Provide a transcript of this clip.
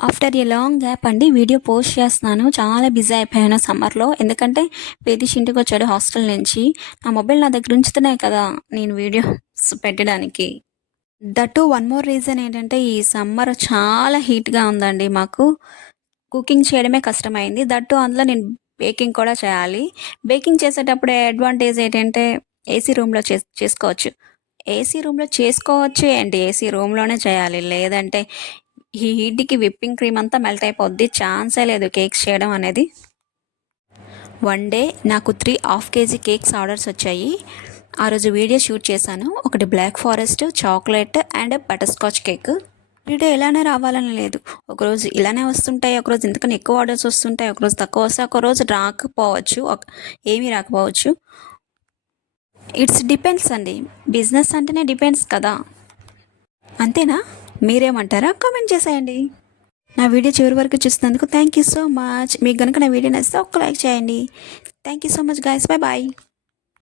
After a long gap అండి video post చేస్తున్నాను. చాలా బిజీ అయిపోయాను సమ్మర్‌లో. ఎందుకంటే పెదిష్ ఇంటికొచ్చాడు హాస్టల్ నుంచి. నా మొబైల్ నా దగ్గర ఉంచితేనే కదా నేను వీడియోస్ పెట్టడానికి. That two one more reason ఏంటంటే ఈ సమ్మర్ చాలా హీట్‌గా ఉందండి మాకు. కుకింగ్ చేయడమే కష్టమైంది. దట్ టూ అందులో నేను బేకింగ్ కూడా చేయాలి. బేకింగ్ చేసేటప్పుడు అడ్వాంటేజ్ ఏంటంటే ఏసీ రూమ్‌లో చేసుకోవచ్చు. ఏసీ రూమ్‌లో చేసుకోవచ్చు ఏంటి, ఏసీ రూమ్‌లోనే చేయాలి. లేదంటే ఈ హీట్‌కి విప్పింగ్ క్రీమ్ అంతా మెల్ట్ అయిపోద్ది. ఛాన్సే లేదు కేక్స్ చేయడం అనేది. వన్ డే నాకు 3 హాఫ్ కేజీ కేక్స్ ఆర్డర్స్ వచ్చాయి. ఆ రోజు వీడియో షూట్ చేశాను. ఒకటి black forest, chocolate and butterscotch cake. Everyday ఇలానే రావాలని లేదు. ఒకరోజు ఇలానే వస్తుంటాయి, ఒకరోజు ఇంతకన్నా ఎక్కువ ఆర్డర్స్ వస్తుంటాయి, ఒకరోజు తక్కువ వస్తాయి, ఒకరోజు రాకపోవచ్చు, ఏమీ రాకపోవచ్చు. ఇట్స్ డిపెండ్స్ అండి. బిజినెస్ అంటేనే డిపెండ్స్ కదా. అంతేనా? మీరేమంటారా? కామెంట్ చేసేయండి. నా వీడియో చివరి వరకు చూసినందుకు థ్యాంక్ యూ సో మచ్. మీకు కనుక నా వీడియో నచ్చితే ఒక్క లైక్ చేయండి. Thank you so much guys. Bye bye.